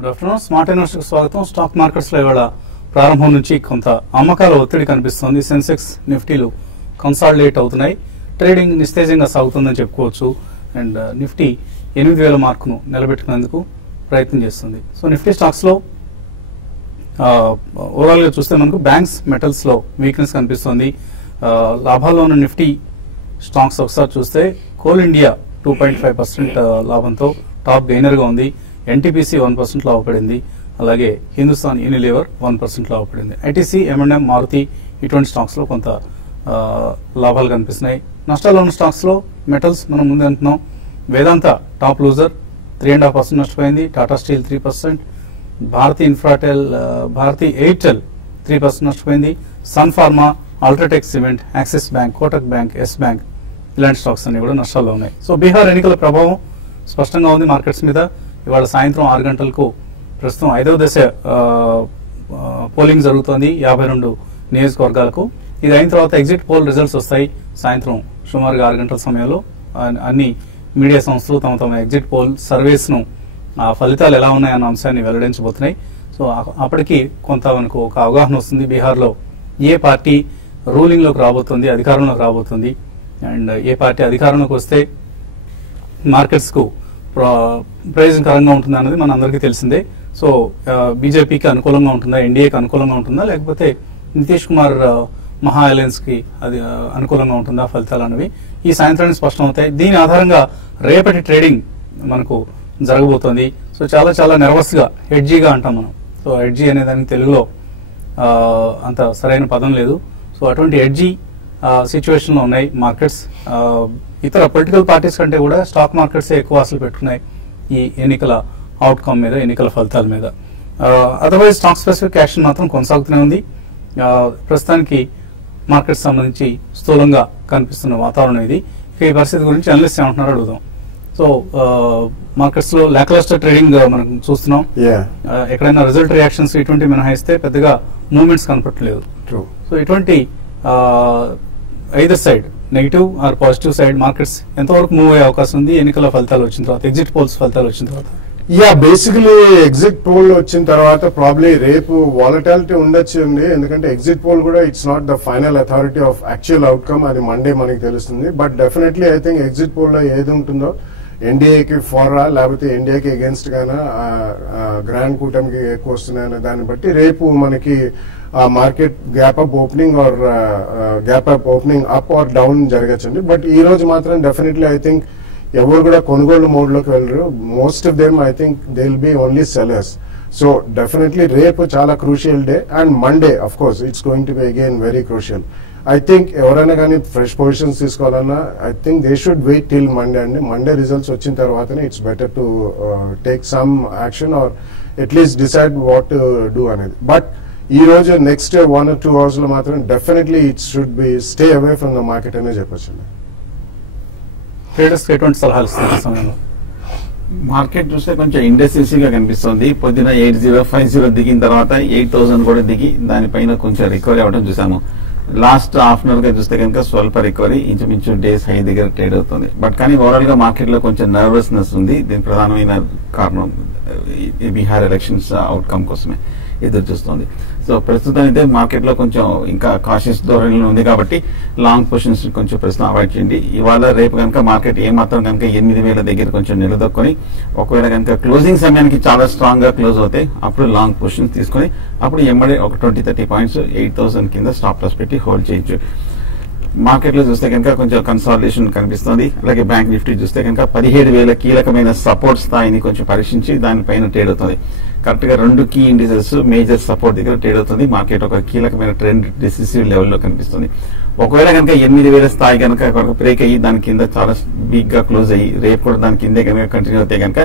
Good afternoon. Smart ఇన్వెస్టర్కి స్వాగతం. Stock markets లో ఇవాళ ప్రారంభం నుంచి కొంత అమ్మకాల ఒత్తిడి కనిపిస్తోంది. సెన్సెక్స్ నిఫ్టీలు కన్సాలిడేట్ అవుతున్నాయి. ట్రేడింగ్ నిస్తేజంగా సాగుతుందని చెప్పుకోవచ్చు. అండ్ నిఫ్టీ 8,000 మార్కును నిలబెట్టుకునేందుకు ప్రయత్నం చేస్తుంది. సో నిఫ్టీ స్టాక్స్ లో ఓవరాల్ గా చూస్తే మనకు బ్యాంక్స్, మెటల్స్ లో వీక్నెస్ కనిపిస్తోంది. లాభాల్లో ఉన్న నిఫ్టీ స్టాక్స్ ఒకసారి చూస్తే కోల్ ఇండియా 2.5% లాభంతో టాప్ గెయినర్ గా ఉంది. ఎన్టీపీసీ 1% లాభపడింది. అలాగే హిందుస్థాన్ యూనిలివర్ 1% లాభపడింది. ఐటీసీ, M&M, మారుతి ఇటువంటి స్టాక్స్ లో కొంత లాభాలు కనిపిస్తున్నాయి. నష్టాల్లో ఉన్న స్టాక్స్ లో మెటల్స్ మనం ముందే అంటున్నాం. వేదాంత టాప్ లూజర్ 3.5% నష్టపోయింది. టాటా స్టీల్ 3%, భారతీ ఎయిర్టెల్ 3% నష్టపోయింది. సన్ ఫార్మా, అల్ట్రాటెక్ సిమెంట్, యాక్సిస్ బ్యాంక్, కోటక్ బ్యాంక్, ఎస్ బ్యాంక్ ఇలాంటి స్టాక్స్ అన్ని కూడా నష్టాల్లో ఉన్నాయి. సో బీహార్ ఎన్నికల ప్రభావం స్పష్టంగా ఉంది మార్కెట్స్ మీద. ఇవాళ సాయంత్రం 6 గంటలకు ప్రస్తుతం 5వ దశ పోలింగ్ జరుగుతోంది 52 నియోజకవర్గాలకు. ఇది అయిన తర్వాత ఎగ్జిట్ పోల్ రిజల్ట్స్ వస్తాయి సాయంత్రం సుమారుగా 6 గంటల సమయంలో. అన్ని మీడియా సంస్థలు తమ ఎగ్జిట్ పోల్ సర్వేస్ ను ఫలితాలు ఎలా ఉన్నాయన్న అంశాన్ని వెల్లడించబోతున్నాయి. సో అప్పటికి కొంత మనకు ఒక అవగాహన వస్తుంది బీహార్లో ఏ పార్టీ రూలింగ్ లోకి రాబోతుంది, అధికారంలోకి రాబోతుంది, అండ్ ఏ పార్టీ అధికారంలోకి వస్తే మార్కెట్స్ కు ప్రయోజనకరంగా ఉంటుంది అన్నది మన అందరికీ తెలిసిందే. సో బీజేపీకి అనుకూలంగా ఉంటుందా, ఎన్డీఏకి అనుకూలంగా ఉంటుందా, లేకపోతే నితీష్ కుమార్ మహా అలయన్స్ కి అది అనుకూలంగా ఉంటుందా ఫలితాలు అనేవి ఈ సాయంత్రానికి స్పష్టం అవుతాయి. దీని ఆధారంగా రేపటి ట్రేడింగ్ మనకు జరగబోతోంది. సో చాలా నర్వస్ గా, హెడ్జీగా అంటాం మనం. సో హెడ్జీ అనే దానికి తెలుగులో అంత సరైన పదం లేదు. సో అటువంటి హెడ్జీ సిచ్యువేషన్ లో ఉన్నాయి మార్కెట్స్. ఇతర పొలిటికల్ పార్టీస్ కంటే కూడా స్టాక్ మార్కెట్స్ ఎక్కువ ఆశలు పెట్టుకున్నాయి ఈ ఎన్నికల అవుట్కమ్ మీద, ఎన్నికల ఫలితాల మీద. అదర్వైజ్ స్టాక్ స్పెసిఫిక్ యాక్షన్ మాత్రం కొనసాగుతూనే ఉంది. ప్రస్తుతానికి మార్కెట్స్ సంబంధించి స్థూలంగా కనిపిస్తున్న వాతావరణం ఇది. ఈ పరిస్థితి గురించి అనలిస్ట్ ఏమంటున్నారో అడుగుదాం. సో మార్కెట్స్ లో లాకలస్టర్ ట్రేడింగ్ మనం చూస్తున్నాం. ఎక్కడైనా రిజల్ట్ రియాక్షన్స్ ఇటువంటి మినహాయిస్తే పెద్దగా మూవ్మెంట్స్ కనపట్లేదు. సో ఇటువంటి either side negative or positive side markets ఎంతవరకు మూవ్ అయ్యే అవకాశం ఉంది ఎన్నికల ఫలితాలు వచ్చిన తర్వాత, ఎగ్జిట్ పోల్స్ ఫలితాలు వచ్చిన తర్వాత? బేసికలీ ఎగ్జిట్ పోల్ వచ్చిన తర్వాత ప్రాబ్లీ రేపు వాలటాలిటీ ఉండొచ్చు అండి. ఎందుకంటే ఎగ్జిట్ పోల్ కూడా it's not the final authority of actual outcome. అది మండే మనకి తెలుస్తుంది. But definitely I think exit poll లో ఏది ఉంటుందో, ఎన్డీఏకి ఫారా లేకపోతే ఎన్డీఏకి అగేన్స్ట్ గానా గ్రాండ్ కూటమికి ఎక్కువ వస్తున్నాయనే దాన్ని బట్టి రేపు మనకి market gap up opening or up or down జరగచ్చండి. బట్ ఈ రోజు మాత్రం డెఫినెట్లీ ఐ థింక్ ఎవరు కూడా కొనుగోలు మోడ్ లోకి వెళ్ళరు. Most of them I think they will be only sellers. So definitely రేపు చాలా crucial day. And Monday of course it's going to be again very crucial. I think ఎవరైనా కానీ fresh positions తీసుకోవాలన్నా I think they should wait till Monday అండి. Monday results వచ్చిన తర్వాతనే it's better to take some action or at least decide what to do అనేది. But ఈ రోజు next 1 or 2 hours లో మాత్రం definitely it should be stay away from the market అనే చెప్పొచ్చు. ట్రేడర్స్ ఎటువంటి సలహాలు ఇస్తున్నారు సమయంలో? మార్కెట్ చూస్తే కొంచెం ఇండెసిసివ్ గా కనిపిస్తుంది. పొద్దున 8050 దిగిన తర్వాత 8000 కూడా దిగి దానిపైన కొంచెం రికవరీ అవ్వడం చూసాము. లాస్ట్ హాఫ్ అన్ అవర్ గా చూస్తే కనుక స్వల్ప రికవరీ, ఇంచుమించు డేస్ హై దగ్గర ట్రేడ్ అవుతుంది. బట్ కానీ ఓవరాల్ గా మార్కెట్ లో కొంచెం నర్వస్నెస్ ఉంది. దీని ప్రధానమైన కారణం బీహార్ ఎలక్షన్స్ అవుట్కమ్ కోసమే ఎదురు చూస్తుంది. సో ప్రస్తుతం అయితే మార్కెట్ లో కొంచెం ఇంకా కాషియస్ ధోరణిలో ఉంది కాబట్టి లాంగ్ పొజిషన్స్ కొంచెం ప్రస్తుతం అవాయిడ్ చేయండి. ఇవాళ రేపు కనుక మార్కెట్ ఏమాత్రం కనుక 8000 దగ్గర కొంచెం నిలదొక్కుని ఒకవేళ కనుక క్లోజింగ్ సమయానికి చాలా స్ట్రాంగ్ గా క్లోజ్ అవుతాయి అప్పుడు లాంగ్ పొజిషన్స్ తీసుకుని అప్పుడు ఎమ్మడే ఒక 20-30 పాయింట్స్ 8000 కింద స్టాప్ లాస్ పెట్టి హోల్డ్ చేయొచ్చు. మార్కెట్ లో చూస్తే కనుక కొంచెం కన్సాలిడేషన్ కనిపిస్తుంది. అలాగే బ్యాంక్ నిఫ్టీ చూస్తే కనుక 17,000 కీలకమైన సపోర్ట్ స్థాయిని కొంచెం పరీక్షించి దానిపైన ట్రేడ్ అవుతుంది. కరెక్ట్ గా 2 కీ ఇండిసెస్ మేజర్ సపోర్ట్ దగ్గర ట్రేడ్ అవుతుంది. మార్కెట్ ఒక కీలకమైన ట్రెండ్ డిసిసివ్ లెవెల్లో కనిపిస్తుంది. ఒకవేళ కనుక 8,000 స్థాయి కనుక బ్రేక్ అయ్యి దాని కింద చాలా బిగ్ గా క్లోజ్ అయ్యి రేపు కూడా దాని కిందే కనుక కంటిన్యూ అయితే కనుక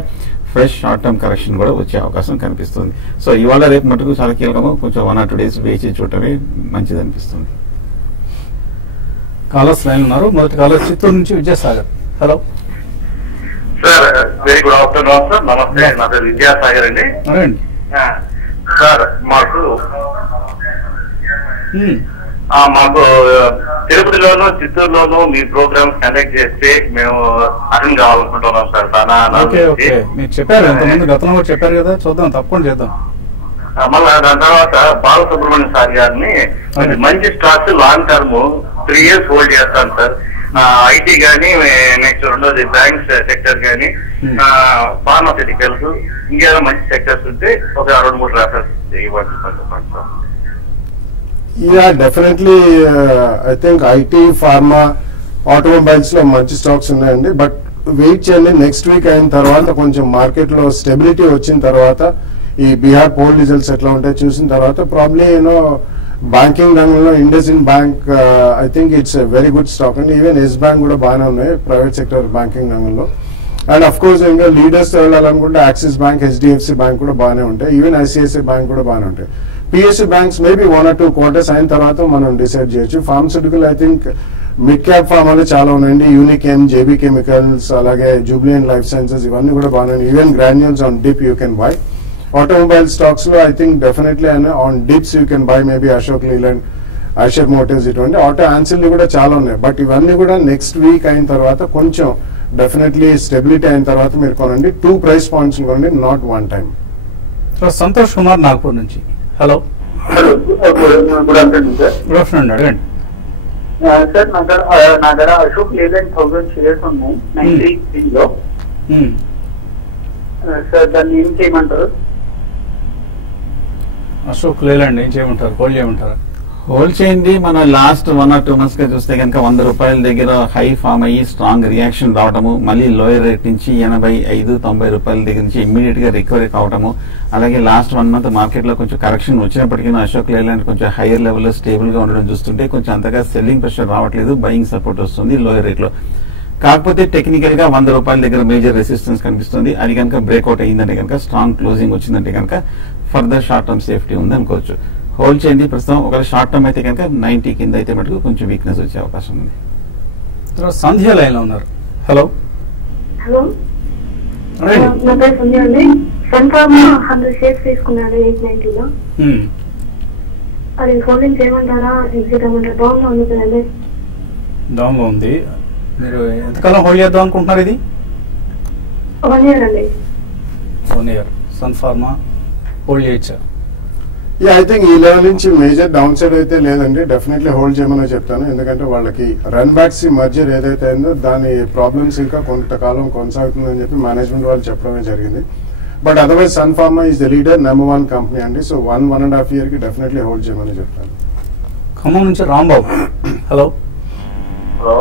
ఫ్రెష్ షార్ట్ టర్మ్ కరెక్షన్ కూడా వచ్చే అవకాశం కనిపిస్తుంది. సో ఇవాళ రేపు మటుకు చాలా కీలకము. కొంచెం 1 or 2 days వేచి చూడటమే మంచిది అనిపిస్తుంది. కాలర్స్ లైన్ ఉన్నారు. మొదటి కాలర్ చిత్తూరు నుంచి Vidyasagar. Hello sir, very good afternoon sir. నమస్తే, నా పేరు విద్యాసాగర్ అండి. సార్ మాకు మాకు తిరుపతిలోను చిత్తూరులోను మీ ప్రోగ్రామ్స్ కండక్ట్ చేస్తే మేము అటెండ్ కావాలనుకుంటున్నాం సార్. ఓకే ఓకే మీరు చెప్పారు ఇంతకుముందు గతంలో కూడా చెప్పారు కదా, చూద్దాం తప్పకుండా చేద్దాం. మళ్ళీ దాని తర్వాత బాలసుబ్రహ్మణ్యం సార్ గారిని మంచి stocks long term 3 years hold చేస్తాను సార్. ఐటీ గానీ, నెక్స్ట్ రెండోది బ్యాంక్స్ సెక్టర్ గానీ, ఫార్మాసిటికల్స్, ఇంకేదో మంచి సెక్టర్స్ ఉంటే ఒక 2-3 రెఫరెన్స్ ఇవ్వండి sir. Yeah definitely I think IT, pharma, automobiles లో మంచి స్టాక్స్ ఉన్నాయండి. బట్ వెయిట్ చేయండి, నెక్స్ట్ వీక్ అయిన తర్వాత కొంచెం మార్కెట్ లో స్టెబిలిటీ వచ్చిన తర్వాత ఈ బీహార్ పోల్ రిజల్ట్స్ ఎట్లా ఉంటాయి చూసిన తర్వాత ప్రాబ్లీ బ్యాంకింగ్ రంగంలో IndusInd Bank I think it's very good stock అండి. ఈవెన్ ఎస్ బ్యాంక్ కూడా బాగానే ఉన్నాయి ప్రైవేట్ సెక్టర్ బ్యాంకింగ్ రంగంలో. అండ్ అఫ్ కోర్స్ ఇంకా లీడర్స్ వెళ్ళాలనుకుంటే యాక్సిస్ బ్యాంక్, హెచ్డిఎఫ్సి బ్యాంక్ కూడా బాగానే ఉంటాయి. ఈవెన్ ఐసిఐసిఐ బ్యాంక్ కూడా బాగానే ఉంటాయి. PSU banks maybe 1 or 2 quarters అయిన తర్వాత మనం డిసైడ్ చేయొచ్చు. Pharmaceutical I think mid cap ఫార్మాలో చాలా ఉన్నాయండి. యూనికెమ్, జేబీ కెమికల్స్, అలాగే జూబ్లియంట్ లైఫ్ సైన్సెస్, ఇవన్నీ కూడా బాగానే. Even granules on dip you can buy. Automobile stocks లో I think definitely on dips you can buy maybe Ashok Leyland, Eicher Motors, ఇటువంటి auto ఆన్సిల్లు కూడా చాలా ఉన్నాయి. బట్ ఇవన్నీ కూడా నెక్స్ట్ వీక్ అయిన తర్వాత కొంచెం డెఫినెట్లీ స్టెబిలిటీ అయిన తర్వాత మీరు కొనండి. 2 price points కొనండి, నాట్ 1 time. సంతోష్ కుమార్ నాగ్పూర్ నుంచి. Hello, good afternoon sir. Good afternoon, అడగండి. సార్ నా దగ్గర అశోక్ లేలాండ్ 1000 షేర్స్ ఉన్నాయి 93 లో. సార్ దాన్ని ఏం చేయమంటారు? అశోక్ లేలాండ్ ఏం చేయమంటారు, హోల్డ్ చేయమంటారా? హోల్డ్ చేయండి. మనం లాస్ట్ 1 or 2 months గా చూస్తే కనుక 100 రూపాయల దగ్గర హై ఫామ్ అయ్యి స్ట్రాంగ్ రియాక్షన్ రావటము, మళ్ళీ లోయర్ రేట్ నుంచి 85-90 రూపాయల దగ్గర నుంచి ఇమ్మీడియట్ గా రికవరీ కావటము, అలాగే లాస్ట్ 1 month మార్కెట్ లో కొంచెం కరెక్షన్ వచ్చినప్పటికీ అశోక్ లేలాండ్ కొంచెం హైయర్ లెవెల్ లో స్టేబుల్ గా ఉండడం చూస్తుంటే కొంచెం అంతగా సెల్లింగ్ ప్రెషర్ రావట్లేదు, బయింగ్ సపోర్ట్ వస్తుంది లోయర్ రేట్ లో. కాకపోతే టెక్నికల్ గా 100 రూపాయల దగ్గర మేజర్ రెసిస్టెన్స్ కనిపిస్తుంది. అది కనుక బ్రేక్అవుట్ అయ్యిందంటే కనుక, స్ట్రాంగ్ క్లోజింగ్ వచ్చిందంటే కనుక ఫర్దర్ షార్ట్ టర్మ్ సేఫ్టీ ఉంది అనుకోవచ్చు. హోల్డ్ చేయండి. ప్రస్తుతం ఒకవేళ షార్ట్ టర్మ్ అయితే కనుక 90 కింద అయితే మటుకు కొంచెం వీక్నెస్ వచ్చే అవకాశం ఉంది. సంధ్య లైన్ లో ఉన్నారు. హలో, హలో, నా పేరు సంధ్య అండి. సన్ఫార్మా 100 shares తీసుకున్నాను 890 లో. అది హోల్డింగ్ చేయమంటారా, ఎగ్జిట్ అవ్వమంటారా? డౌన్ లో ఉంది కదండి. డౌన్ లో ఉంది. మీరు ఎంతకాలం హోల్డ్ చేద్దాం అనుకుంటున్నారు? ఇది 1 year అండి. 1 year సన్ఫార్మా హోల్డ్ చేయొచ్చా? యా ఐ థింక్ ఈ లెవెల్ నుంచి మేజర్ డౌన్ సైడ్ అయితే లేదండి. డెఫినెట్లీ హోల్డ్ చేయమని చెప్తాను. ఎందుకంటే వాళ్ళకి రన్ బ్యాక్స్ మర్జర్ ఏదైతే అయిందో దాని ప్రాబ్లమ్స్ ఇంకా కొంతకాలం కొనసాగుతుందని చెప్పి మేనేజ్మెంట్ వాళ్ళు చెప్పడమే జరిగింది. But otherwise Sun Pharma is the leader, number 1 company అండి. సో 1.5 year కి డెఫినెట్లీ హోల్డ్ చేయమని చెప్తాను. ఖమ్మం నుంచి రాంబాబు. హలో, హలో,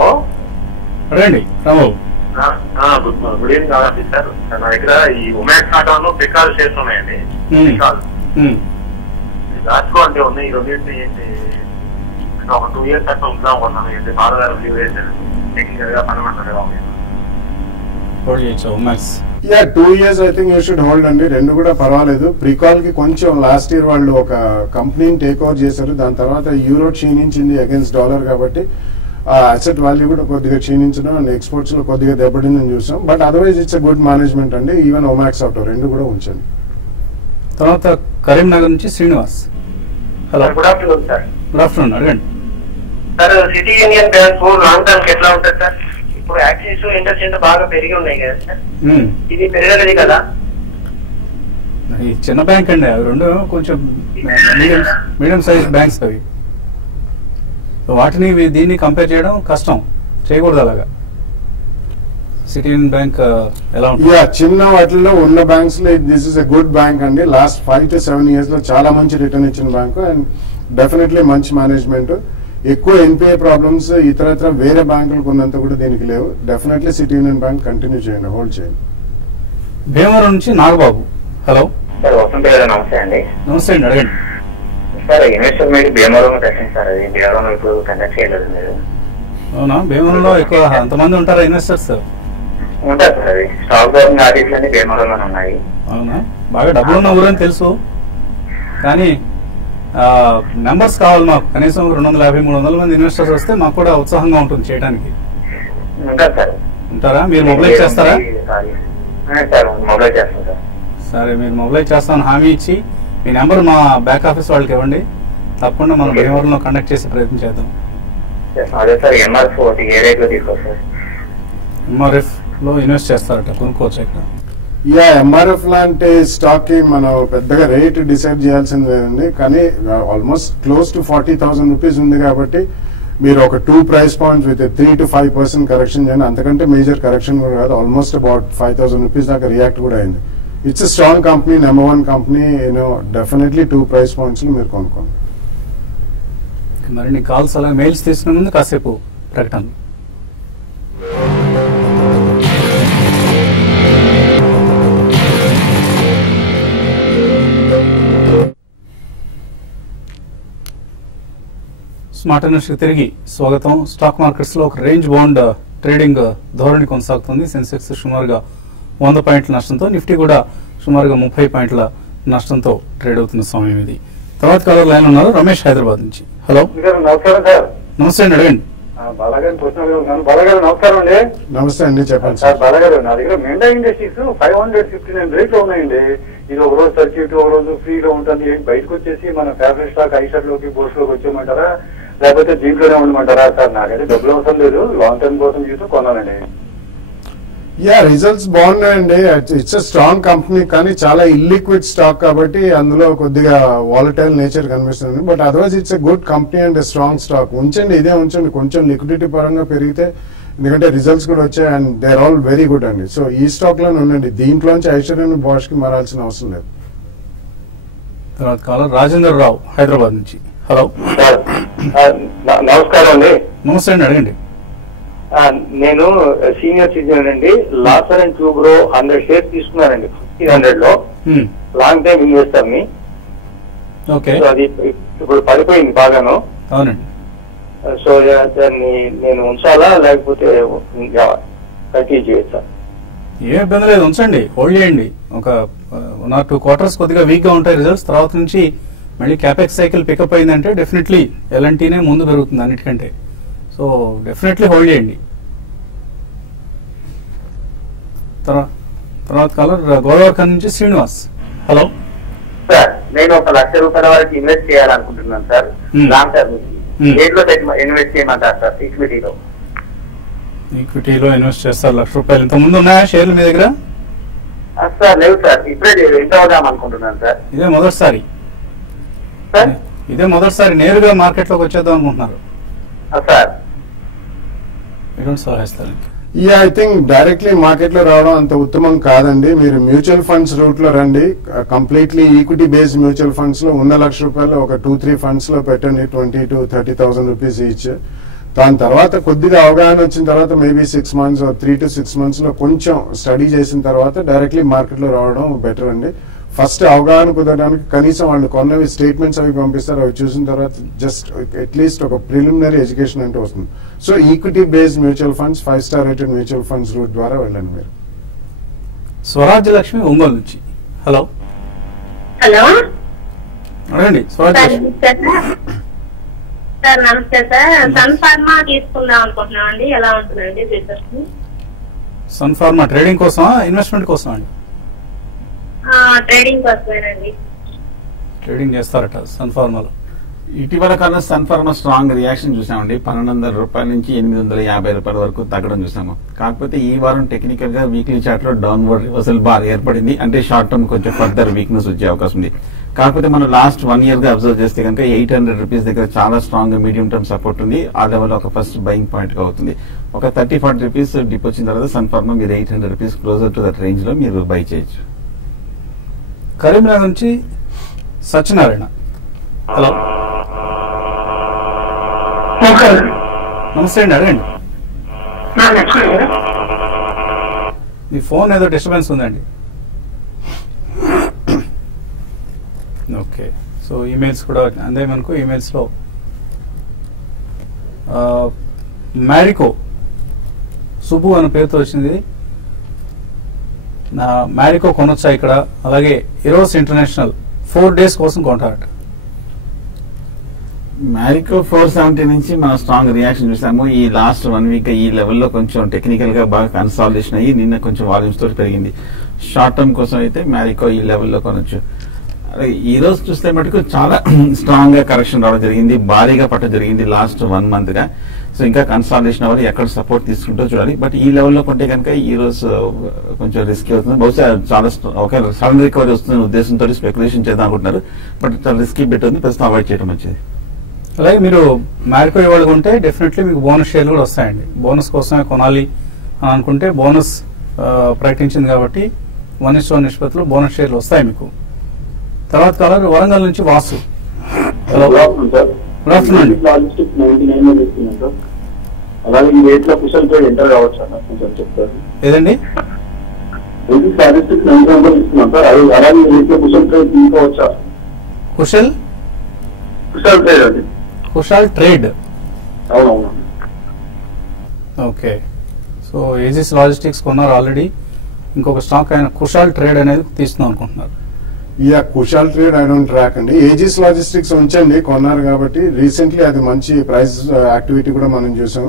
అడగండి రాంబాబు. గుడ్ ఈవినింగ్ కావాలి సార్. నా దగ్గర ఈ ఉమెన్స్ ఆటోను పికాల్ షేర్స్ ఉన్నాయండి. రాసుకో అంటే ఉన్నాయి. ఈ రెండింటిని ఏంటి ఒక 2 years అట్లా ఉందాం కొన్నాను. ఏంటి బాగా రివ్యూ వేసాను టెక్నికల్ గా పనిమంటారు. హోల్డ్ చేయొచ్చా women's? Yeah 2 years I think you should hold అండి. రెండు కూడా పర్వాలేదు. ప్రీకాల్ కి కొంచెం లాస్ట్ ఇయర్ వాళ్ళు ఒక కంపెనీని టేక్ ఓవర్ చేశారు. దాని తర్వాత యూరో క్షీణించింది అగేన్స్ట్ డాలర్ కాబట్టి అసెట్ వాల్యూ కూడా కొద్దిగా క్షీణించడం అండ్ ఎక్స్పోర్ట్స్ లో కొద్దిగా దెబ్బతిందని చూసాం. But otherwise it's good management అండి. ఈవెన్ ఒమాక్స్ ఆటో రెండు కూడా ఉంచండి. తర్వాత కరీంనగర్ నుంచి Srinivas. Hello, good afternoon sir. Good afternoon, అడగండి. Sir City Union Bank long term ఎట్లా ఉంటుంది సార్? ఇప్పుడు యాక్సిస్ ఇండస్ట్రీ బాగా పెరిగి ఉన్నాయి కదా సార్, ఇది పెరగలేదు కదా? ఈ చిన్న బ్యాంక్ అండి, అవి రెండు కొంచెం మీడియం సైజ్ బ్యాంక్స్ అవి. వాటిని దీన్ని కంపేర్ చేయడం కష్టం, చేయకూడదు అలాగా. సిటీ యూనియన్ బ్యాంక్ ఎలా ఉంటుంది? చిన్న వాటిల్లో ఉన్న బ్యాంక్స్ లో this is a good bank అండి. లాస్ట్ 5 to 7 years లో చాలా మంచి రిటర్న్ ఇచ్చిన బ్యాంకు అండ్ డెఫినెట్లీ మంచి మేనేజ్మెంట్. ఎక్కువ ఎన్పిఏ ప్రాబ్లమ్స్ ఇతరత్ర వేరే బ్యాంకులకు ఉన్నంత కూడా దీనికి లేవు. Definitely city Union bank continue చేయండి, హోల్డ్ చేయండి. భీమవరం నుంచి నాగబాబు. హలో సార్, వసంత గారు నమస్తే అండి. నమస్తే అండి, అడగండి. సార్ ఇన్వెస్టర్ మీట్ భీమవరంలో పెట్టండి సార్. అది భీమవరం ఇప్పుడు కండక్ట్ చేయలేదు మీరు. అవునా, భీమవరంలో ఎక్కువ అంతమంది ఉంటారా ఇన్వెస్టర్స్? ఉంటారు సార్. అది స్టాక్ బ్రోకింగ్ ఆఫీసులు అన్ని భీమవరంలోనే ఉన్నాయి. అవునా, బాగా డబ్బులు ఉన్న ఊరని తెలుసు, కానీ మెంబర్స్ కావాలి మాకు. కనీసం 250-300 మంది ఇన్వెస్టర్స్ వస్తే మాకు కూడా ఉత్సాహంగా ఉంటుంది చేయడానికి. ఉంటారు సార్. ఉంటారా? మీరు మొబిలైజ్ చేస్తారా? సార్ మొబైల్ చేస్తాం సార్. సరే, మీరు మొబిలైజ్ చేస్తామని హామీ ఇచ్చి మీ నెంబర్ మా బ్యాక్ ఆఫీస్ వాళ్ళకి ఇవ్వండి. తప్పకుండా మనం భీమవరంలో కండక్ట్ చేసే ప్రయత్నం చేద్దాం. అదే సార్ ఎంఆర్ఎఫ్ ఒకటి ఏ రేట్లో తీసుకోవచ్చు సార్? ఎంఆర్ఎఫ్ లో ఇన్వెస్ట్ చేస్తారట, కొనుక్కోవచ్చు ఇక్కడ. ఎంఆర్ఎఫ్ లాంటి స్టాక్ కి మనం పెద్దగా రేట్ డిసైడ్ చేయాల్సింది లేదండి, కానీ ఆల్మోస్ట్ క్లోజ్ టు 40,000 రూపీస్ ఉంది కాబట్టి మీరు ఒక 2 price points with 3 to 5% correction చేయండి. అంతకంటే మేజర్ కరెక్షన్ కూడా కాదు. ఆల్మోస్ట్ అబౌట్ 5,000 రూపీస్ దాకా రియాక్ట్ కూడా అయింది. It's strong company, number 1 company. Definitely 2 price points మీరు కొనుక్కోండి. మరిన్ని కాల్స్ అలా మెయిల్స్ తీసుకునే ముందు కాసేపు ప్రకటన. స్మార్ట్ ఇన్వెస్టర్ తిరిగి స్వాగతం. స్టాక్ మార్కెట్స్ లో ఒక రేంజ్ బౌండ్ ట్రేడింగ్ ధోరణి కొనసాగుతుంది. సెన్సెక్స్ సుమారుగా 100 పాయింట్ల నష్టంతో, నిఫ్టీ కూడా సుమారుగా 30 పాయింట్ల నష్టంతో ట్రేడ్ అవుతున్న సమయం ఇది. తర్వాత కాలర్ లైన్ ఉన్నారు, రమేష్ హైదరాబాద్ నుంచి. హలో, నమస్కారం సార్. నమస్తే అండి, అడగండి. బాలగారు బాలగారు నమస్కారం అండి. నమస్తే అండి, చెప్పండి సార్. బాలగారు, నా దగ్గర మెండా ఇండస్ట్రీస్ 559 రేట్లో ఉన్నాయండి. ఇది ఒక రోజు సర్క్యూట్, ఒక రోజు ఫ్రీగా ఉంటుంది. బయటకు వచ్చేసి మన ఫేవరెట్ స్టాక్ ఐషర్ లోకి, బోర్స్ లోకి వచ్చేయమంటారా, లేకపోతే దీంట్లోనే ఉండమంటారా? సార్ నాకైతే డబ్బులు అవసరం లేదు, లాంగ్ టర్మ్ కోసం చూసి కొనాలండి. రిజల్ట్స్ బాగున్నాయండి. ఇట్స్ స్ట్రాంగ్ కంపెనీ, కానీ చాలా ఇల్లిక్విడ్ స్టాక్ కాబట్టి అందులో కొద్దిగా వాలటైల్ నేచర్ కనిపిస్తుంది. But otherwise it's a good company and strong stock. ఉంచండి, ఇదే ఉంచండి. కొంచెం లిక్విడిటీ పరంగా పెరిగితే, ఎందుకంటే రిజల్ట్స్ కూడా వచ్చాయి and they are all very good అండి. సో ఈ స్టాక్ లోనే ఉండండి. దీంట్లోంచి ఐశ్వర్య బాష్ కి మారాల్సిన అవసరం లేదు. తర్వాత కాలర్ రాజేందర్ రావు హైదరాబాద్ నుంచి. హలో, నమస్కారం అండి. నమస్తే అండి, అడగండి. నేను సీనియర్ సిటిజన్ అండి. లాసర్ అండ్ ట్యూబ్రో 100 షేర్స్ తీసుకున్నానండి 1500 లో. లాంగ్ టైమ్ ఇన్వెస్టర్ ని. ఓకే, అది ఇప్పుడు పడిపోయింది బాగాను. అవునండి. సో దాన్ని నేను ఉంచాలా లేకపోతే కంటిన్యూ చేయొచ్చా? ఏం ఇబ్బంది లేదు, ఉంచండి, హోల్డ్ చేయండి. ఒక 1 or 2 quarters కొద్దిగా వీక్ గా ఉంటాయి రిజల్ట్స్. తర్వాత నుంచి మళ్ళీ క్యాపెక్స్ సైకిల్ పికప్ అయిందంటే డెఫినెట్లీ ఎల్ఎన్టీనే ముందు పెరుగుతుంది అన్నిటికంటే. సో డెఫినెట్లీ హోల్డ్ చేయండి. తర్వాత కాలర్ గోదావరి నుంచి శ్రీనివాస్. హలో సార్, నేను 1 లక్ష రూపాయల వరకు ఇన్వెస్ట్ చేయాలనుకుంటున్నాను సార్. లాంగ్ టర్మ్ ఏట్లో ఇన్వెస్ట్ చేయమంటారు సార్? ఈక్విటీలో. ఈక్విటీలో ఇన్వెస్ట్ చేస్తారు 1 లక్ష రూపాయలు. ఇంత ముందు ఉన్నాయా షేర్లు మీ దగ్గర? సార్ లేవు సార్, ఇప్పుడే ఎంటర్ అవుదాం అనుకుంటున్నాను సార్. ఇదే మొదటిసారి? ఇదే మొదటిసారి నేరుగా మార్కెట్ లోకి వచ్చేద్దాం అనుకుంటున్నారు sir? I think directly market లో రావడం అంత ఉత్తమం కాదండి. మీరు మ్యూచువల్ ఫండ్స్ రూట్ లో రండి. Completely equity based mutual funds లో ఉన్న 1 లక్ష రూపాయలు ఒక 2-3 ఫండ్స్ లో పెట్టండి. 20,000 to 30,000 రూపీస్ ఈచ్. దాని తర్వాత కొద్దిగా అవగాహన వచ్చిన తర్వాత మేబీ 6 months 3 to 6 months లో కొంచెం స్టడీ చేసిన తర్వాత డైరెక్ట్లీ మార్కెట్ లో రావడం బెటర్ అండి. ఫస్ట్ అవగాహన కుదరడానికి కనీసం వాళ్ళు కొన్నవి స్టేట్మెంట్స్ అవి పంపిస్తారు. అవి చూసిన తర్వాత జస్ట్ అట్లీస్ట్ ఒక ప్రిలిమినరీ ఎడ్యుకేషన్ అంటే వస్తుంది. So equity based mutual funds, 5-star rated mutual funds route ద్వారా వెళ్ళండి మీరు. స్వరాజ్య లక్ష్మి ఒంగోలు నుంచి. హలో, హలో, అడగండి. స్వరాజ్య సార్ నమస్తే సార్. సన్ ఫార్మా తీసుకుందాం అనుకుంటున్నాం అండి, ఎలా ఉంటుందండి బిజినెస్? సన్ ఫార్మా ట్రేడింగ్ కోసమా, ఇన్వెస్ట్మెంట్ కోసం అండి? ట్రేడింగ్ కోసమేనండి. ట్రేడింగ్ చేస్తారట సన్ ఫార్మాలో. ఇటీవల కాలంలో సన్ ఫార్మా స్ట్రాంగ్ రియాక్షన్ చూసామండి. 1,200 రూపాయల నుంచి 850 రూపాయల వరకు తగ్గడం చూసాము. కాకపోతే ఈ వారం టెక్నికల్ గా వీక్లీ చార్ట్ లో డౌన్వర్డ్ రివర్సల్ బార్ ఏర్పడింది. అంటే షార్ట్ టర్మ్ కొంచెం ఫర్దర్ వీక్నెస్ వచ్చే అవకాశం ఉంది. కాకపోతే మనం లాస్ట్ 1 year గా అబ్జర్వ్ చేస్తే కనుక 800 రూపీస్ దగ్గర చాలా స్ట్రాంగ్ మీడియం టర్మ్ సపోర్ట్ ఉంది. ఆ లెవెల్ ఒక ఫస్ట్ బయింగ్ పాయింట్ గా అవుతుంది. ఒక 30-40 రూపీస్ డిప్ వచ్చిన తర్వాత సన్ ఫార్మా మీరు 800 rupees closer to that range లో మీరు బై చేయొచ్చు. కరీంనగర్ నుంచి సత్యనారాయణ. హలో, నమస్తే అండి, అడగండి. మీ ఫోన్ ఏదో డిస్టర్బెన్స్ ఉందండి. ఓకే, సో ఈమెయిల్స్ కూడా అందే మనకు. ఈమెయిల్స్ లో మ్యారికో సుబ్బు అనే పేరుతో వచ్చింది. మ్యారికో కొనొచ్చా ఇక్కడ? అలాగే ఇరోస్ ఇంటర్నేషనల్ 4 days కోసం కొంటారట. మ్యారికో 470 నుంచి మనం స్ట్రాంగ్ రియాక్షన్ చూసాము. ఈ లాస్ట్ 1 week ఈ లెవెల్లో కొంచెం టెక్నికల్ గా బాగా కన్సాలిడేషన్ అయ్యి నిన్న కొంచెం వాల్యూమ్స్ తోటి పెరిగింది. షార్ట్ టర్మ్ కోసం అయితే మ్యారికో ఈ లెవెల్లో కొనొచ్చు. ఈ రోజు చూస్తే మటుకు చాలా స్ట్రాంగ్ గా కరెక్షన్ రావడం జరిగింది, భారీగా పట్ట జరిగింది లాస్ట్ 1 month గా. సో ఇంకా కన్సాలిడేషన్ అవ్వాలి, ఎక్కడ సపోర్ట్ తీసుకుంటూ చూడాలి. బట్ ఈ లెవెల్లో కొంటే కనుక ఈ రోజు కొంచెం రిస్క్ అవుతుంది. బహుశా చాలా ఒక సడన్ రికవరీ వస్తున్న ఉద్దేశంతో స్పెక్యులేషన్ చేద్దాం అనుకుంటున్నారు. బట్ చాలా రిస్కీ బెట్ ఉంది, ప్రస్తుతం అవాయిడ్ చేయడం మంచిది. అలాగే మీరు మ్యారికో ఇవాళ కొంటే డెఫినెట్లీ మీకు బోనస్ షేర్లు కూడా వస్తాయండి. బోనస్ కోసమే కొనాలి అని అనుకుంటే బోనస్ ప్రకటించింది కాబట్టి 1:1 నిష్పత్తిలో బోనస్ షేర్లు వస్తాయి మీకు. తర్వాత కాలర్ వరంగల్ నుంచి వాసు. హలో, గుడ్ ఆఫ్టర్నూన్ అండి. లాజిస్టిక్స్ 99 లో తీసుకున్నాం సార్. అలాగే ఈ రేట్ లో కుశల్ ట్రేడ్ ఎంటర్ కావచ్చు అన్న కొంచెం చెప్తారు. ఏదండి? లాజిస్టిక్స్ 99 లో తీసుకున్నాం సార్. అలాగే ఈ రేట్ లో కుశల్ ట్రేడ్ తీసుకోవచ్చా? కుశల్ ట్రేడ్ అండి. కుషాల్ ట్రేడ్. అవునవును. ఓకే, సో ఏజిస్ లాజిస్టిక్స్ కొన్నారు ఆల్రెడీ. ఇంకొక స్టాక్ ఆయన కుషాల్ ట్రేడ్ అనేది తీసుకుందాం అనుకుంటున్నారు. Kushal trade I don't track అండి. ఏజిస్ లాజిస్టిక్స్ ఉంచండి, కొన్నారు కాబట్టి. రీసెంట్లీ అది మంచి ప్రైస్ యాక్టివిటీ కూడా మనం చూసాం.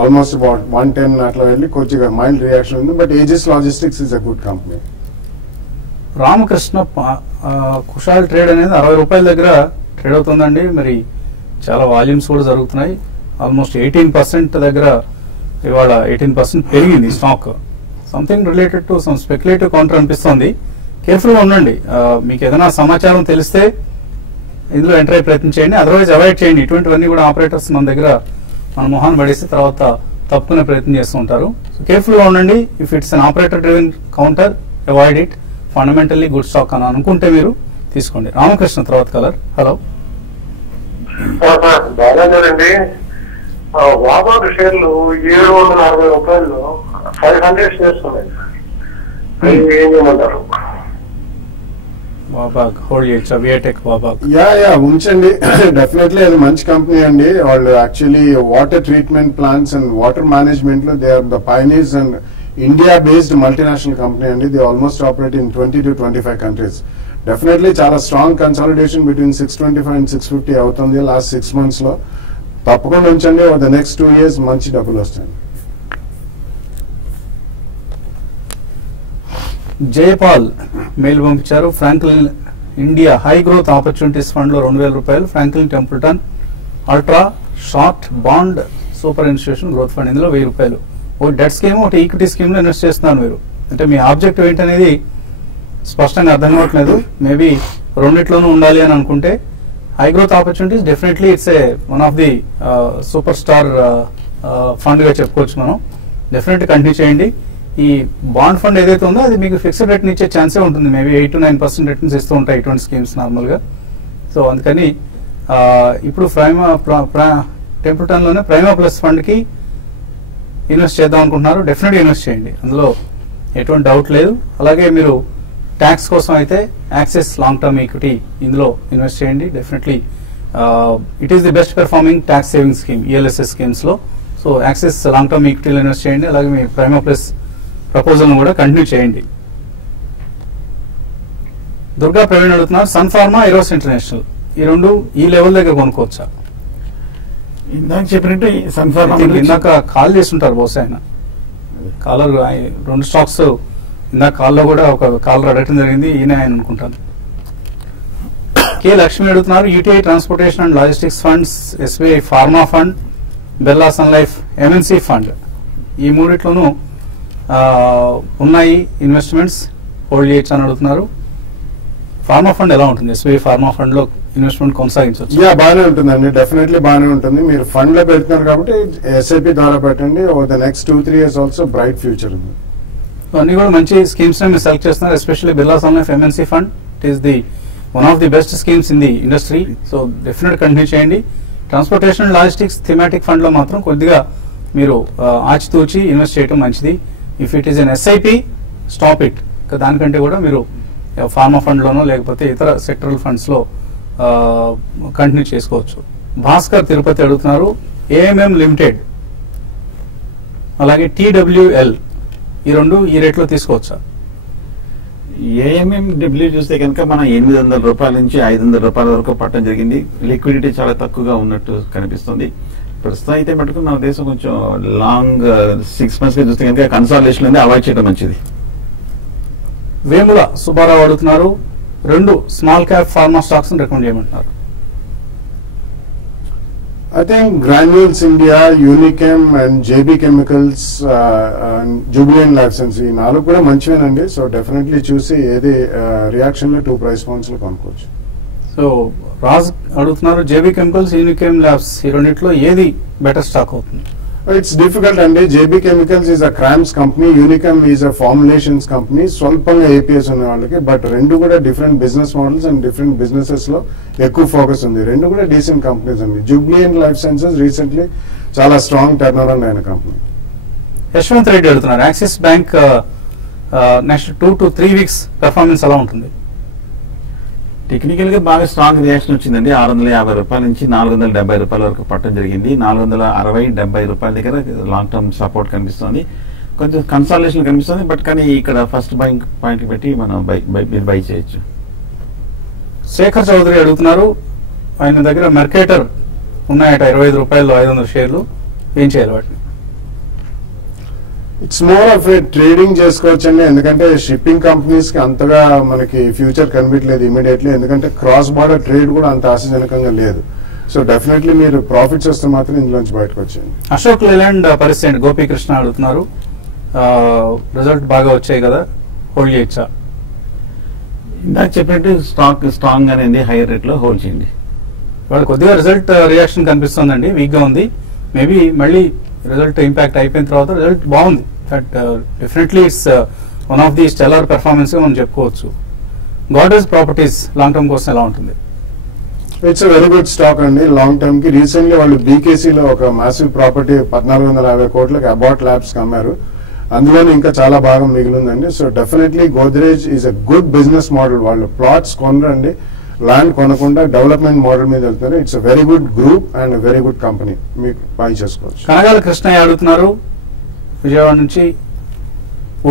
ఆల్మోస్ట్ అబౌట్ 110 అట్లా వెళ్ళి కొద్దిగా మైల్డ్ రియాక్షన్ ఉంది. But Aegis logistics is a good company. Ramakrishna Kushal trade అనేది 60 రూపాయల దగ్గర ట్రేడ్ అవుతుందండి. మరి చాలా వాల్యూమ్స్ కూడా జరుగుతున్నాయి. ఆల్మోస్ట్ 18% దగ్గర ఇవాళ 18% పెరిగింది stock. Something related to some speculative counter అనిపిస్తోంది. కేర్ఫుల్ గా ఉండండి. మీకు ఏదైనా సమాచారం తెలిస్తే ఇందులో ఎంటర్ అయ్యే ప్రయత్నం చేయండి, అదర్వైజ్ అవాయిడ్ చేయండి. ఇటువంటివన్నీ కూడా ఆపరేటర్స్ మన దగ్గర మన మొహాన్ని పడేసి తర్వాత తప్పుకునే ప్రయత్నం చేస్తూ ఉంటారు. సో కేర్ఫుల్ గా ఉండండి. If it's an operator driven counter, avoid it. Fundamentally good stock అని అనుకుంటే మీరు తీసుకోండి. రామకృష్ణ తర్వాత కలర్. హలో, బాగానండి. వాబాగ్ షేర్లు 740 రూపాయలు 500 షేర్స్ ఉన్నాయి. ఏం చేయమంటారు? వాబాగ్ హోల్డ్ చేయొచ్చా? వియాటెక్ వాబాగ్ ఉంచండి. డెఫినెట్లీ అది మంచి కంపెనీ అండి. వాళ్ళు actually water treatment plants and water management లో they are the pioneers and India based multinational company అండి. They almost operate in 20 to 25 countries. Definitely చాలా స్ట్రాంగ్ కన్సాలిడేషన్ బిట్వీన్ 625 and 650 అవుతుంది లాస్ట్ 6 months లో. తప్పకుండా ఉంచండి. ఓవర్ ద నెక్స్ట్ 2 years మంచి డబ్బులు వస్తాయి. జయపాల్ మెయిల్ పంపించారు. Franklin India high growth opportunities fund లో 2,000 రూపాయలు. Franklin Templeton ultra short bond super institution growth fund, ఇందులో 1000 రూపాయలు. ఒక డెట్ స్కీమ్, ఒకటి ఈక్విటీ స్కీమ్ లో ఇన్వెస్ట్ చేస్తున్నారు మీరు. అంటే మీ ఆబ్జెక్టివ్ ఏంటనేది స్పష్టంగా అర్థం కావట్లేదు. మేబీ రెండిట్లోనూ ఉండాలి అని అనుకుంటే high growth opportunities definitely it's a one of the super star fund గా చెప్పుకోవచ్చు మనం. డెఫినెట్ కంటిన్యూ చేయండి. ఈ బాండ్ ఫండ్ ఏదైతే ఉందో అది మీకు ఫిక్స్డ్ రేట్ ఇచ్చే ఛాన్సే ఉంటుంది. మేబీ 8 to 9% రిటర్న్స్ ఇస్తూ ఉంటాయి ఇటువంటి స్కీమ్స్ నార్మల్ గా. సో అందుకని ఇప్పుడు టెంపుల్టన్ లోనే ప్రైమా ప్లస్ ఫండ్ కి ఇన్వెస్ట్ చేద్దాం అనుకుంటున్నారు. డెఫినెట్ ఇన్వెస్ట్ చేయండి, అందులో ఎటువంటి డౌట్ లేదు. అలాగే మీరు ట్యాక్స్ కోసం అయితే యాక్సిస్ లాంగ్ టర్మ్ ఈక్విటీ, ఇందులో ఇన్వెస్ట్ చేయండి. Definitely it is the best performing tax saving scheme ELSS schemes లో. సో యాక్సిస్ లాంగ్ టర్మ్ ఈక్విటీలో ఇన్వెస్ట్ చేయండి. అలాగే మీ ప్రైమా ప్లస్ ప్రపోజల్ కూడా కంటిన్యూ చేయండి. దుర్గా ప్రవీణ్ అడుగుతున్నారు సన్ ఫార్మా, ఎరోస్ ఇంటర్నేషనల్, ఈ రెండు ఈ లెవెల్ దగ్గర కొనుక్కోవచ్చా? ఇందాక చెప్పినట్టు ఇందాక కాల్ చేస్తుంటారు బహుశా ఆయన కాలర్. 2 స్టాక్స్ ఇందాక కాల్లో కూడా ఒక కాలర్ అడగటం జరిగింది, ఈయన ఆయన అనుకుంటాను. కే లక్ష్మి అడుగుతున్నారు UTI transportation and logistics funds, SBI pharma fund, Birla sun life MNC fund, ఈ మూడిట్లోనూ ఉన్నాయి ఇన్వెస్ట్మెంట్స్, హోల్డ్ చేయొచ్చు అని అడుగుతున్నారు. ఫార్మా ఫండ్ ఎలా ఉంటుంది? ఎస్బీఐ ఫార్మా ఫండ్ లో ఇన్వెస్ట్మెంట్ కొనసాగించవచ్చు? బాగానే ఉంటుందండి. డెఫినెట్లీ బాగానే ఉంటుంది. మీరు ఫండ్ లో పెడుతున్నారు కాబట్టి ఎస్ఐపి ద్వారా పెట్టండి. Over the next 2-3 years also bright future ఉంది. అన్ని కూడా మంచి స్కీమ్స్ మీరు సెలెక్ట్ చేస్తున్నారు. Especially Birla sun life MNC fund, it is the one of the best schemes in the industry. So definite continue చేయండి. Transportation and logistics thematic fund లో మాత్రం కొద్దిగా మీరు ఆచితూచి ఇన్వెస్ట్ చేయడం మంచిది. If it is an SIP stop it. దానికంటే కూడా మీరు ఫార్మా ఫండ్ లోనో లేకపోతే ఇతర సెక్టరల్ ఫండ్స్ లో కంటిన్యూ చేసుకోవచ్చు. భాస్కర్ తిరుపతి అడుగుతున్నారు ఏఎంఎం లిమిటెడ్ అలాగే టీడబ్ల్యూఎల్, ఈ రెండు ఈ రేట్లో తీసుకోవచ్చా? ఏఎంఎండబ్ల్యూ చూస్తే కనుక మనం 800 రూపాయల నుంచి 500 రూపాయల వరకు పట్టడం జరిగింది. లిక్విడిటీ చాలా తక్కువగా ఉన్నట్టు కనిపిస్తుంది. ప్రస్తుతం అయితే మటుకు నా ఉద్దేశం కొంచెం లాంగ్ 6 months గా చూస్తే కనుక కన్సాలిడేషన్ అనేది అవాయిడ్ చేయడం మంచిది. వేముల సుబ్బారావు అడుగుతున్నారు రెండు small cap pharma stocks recommend చేయమంటున్నారు? I think Granules India, Unichem and JB Chemicals, and Jubilant Life Sciences ఈ నాలుగు కూడా మంచివేనండి. సో డెఫినెట్లీ చూసి ఏది రియాక్షన్ లో 2 price points లో కొనుక్కోవచ్చు. సో రాజ్ అడుగుతున్నారు జేబీ కెమికల్స్, యూనికెమ్ ల్యాబ్స్ ఈ రెండిట్లో ఏది బెటర్ స్టాక్ అవుతుంది? ఇట్స్ డిఫికల్ట్ అండి. JB Chemicals is a CRAMS company, Unichem is a formulations company, స్వల్పంగా APIs ఉన్న వాళ్ళకి. బట్ రెండు కూడా different business models and different businesses లో ఎక్కువ ఫోకస్ ఉంది. రెండు కూడా డీసెంట్ కంపెనీస్ అండి. జూబ్లియంట్ లైఫ్ సైన్సెస్ రీసెంట్లీ చాలా స్ట్రాంగ్ టర్న్ అరౌండ్ అయిన కంపెనీ. యశ్వంత్ రెడ్డి అడుగుతున్నారు Axis Bank next 2 to 3 weeks performance ఎలా ఉంటుంది? టెక్నికల్ గా బాగా స్ట్రాంగ్ రియాక్షన్ వచ్చిందండి. 650 రూపాయల నుంచి 470 రూపాయల వరకు పట్టడం జరిగింది. 460-70 రూపాయల దగ్గర లాంగ్ టర్మ్ సపోర్ట్ కనిపిస్తుంది. కొంచెం కన్సాలిడేషన్ కనిపిస్తుంది. బట్ కానీ ఇక్కడ ఫస్ట్ బయింగ్ పాయింట్ పెట్టి మనం మీరు బై చేయొచ్చు. శేఖర్ చౌదరి అడుగుతున్నారు ఆయన దగ్గర మెర్కేటర్ ఉన్నాయట 25 రూపాయలు 500 షేర్లు, ఏం చేయాలి వాటిని? It's more of A trading చేసుకోవచ్చండి. ఎందుకంటే షిప్పింగ్ కంపెనీస్ కి అంతగా మనకి ఫ్యూచర్ కనిపించలేదు ఇమీడియట్లీ. ఎందుకంటే క్రాస్ బార్డర్ ట్రేడ్ కూడా అంత ఆశాజనకంగా లేదు. సో డెఫినెట్లీ మీరు ప్రాఫిట్స్ వస్తే మాత్రం ఇందులోంచి బయటకు వచ్చేయండి. అశోక్ లేలాండ్ పరిస్థితి గోపీకృష్ణ అడుగుతున్నారు రిజల్ట్ బాగా వచ్చాయి కదా, హోల్డ్ చేయొచ్చా? ఇందాక చెప్పినట్టు స్టాక్ స్ట్రాంగ్ గానే హైయర్ రేట్ లో హోల్డ్ చేయండి. వాళ్ళు కొద్దిగా రిజల్ట్ రియాక్షన్ కనిపిస్తుందండి, వీక్ గా ఉంది. మేబీ మళ్ళీ రిజల్ట్ ఇంపాక్ట్ అయిపోయిన తర్వాత రిజల్ట్ బాగుంది. That definitely it's one of the stellar performance గా మనం చెప్పుకోవచ్చు. గాడ్రేజ్ ప్రాపర్టీస్ లాంగ్ టర్మ్ కోసం ఎలా ఉంటుంది? ఇట్స్ వెరీ గుడ్ స్టాక్ అండి లాంగ్ టర్మ్ కి. రీసెంట్లీ వాళ్ళు బీకేసీలో ఒక మ్యాసివ్ ప్రాపర్టీ 1450 కోట్లకి అబాట్ ల్యాబ్స్ అమ్మారు. అందులోనే ఇంకా చాలా భాగం మిగిలిందండి. So definitely Godrej is a good business model. వాళ్ళు ప్లాట్స్ కొనరండి, ల్యాండ్ కొనకుండా డెవలప్మెంట్ మోడల్ మీద వెళ్తున్నారు. It's a very good group and very good company, మీకు బై చేసుకోవచ్చు. కనగాల కృష్ణయ్య అడుగుతున్నారు విజయవాడ నుంచి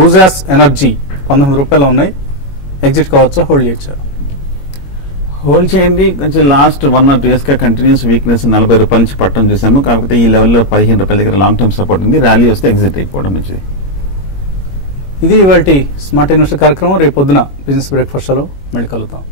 ఊజాస్ ఎనర్జీ 19 రూపాయలు ఉన్నాయి, ఎగ్జిట్ కావచ్చా, హోల్డ్ చేయొచ్చా? హోల్డ్ చేయండి. కొంచెం లాస్ట్ 1 or 2 years గా కంటిన్యూస్ వీక్నెస్ 40 రూపాయల నుంచి పట్టడం చూసాము. కాకపోతే ఈ లెవెల్లో 15 రూపాయల దగ్గర లాంగ్ టర్మ్ సపోర్ట్ ఉంది. ర్యాలీ వస్తే ఎగ్జిట్ అయిపోవడం మంచిది. ఇది ఇవాల్టి స్మార్ట్ ఇన్వెస్టర్ కార్యక్రమం. రేపు పొద్దున బిజినెస్ బ్రేక్ఫాస్ట్ లో మళ్ళీ కలుద్దాం.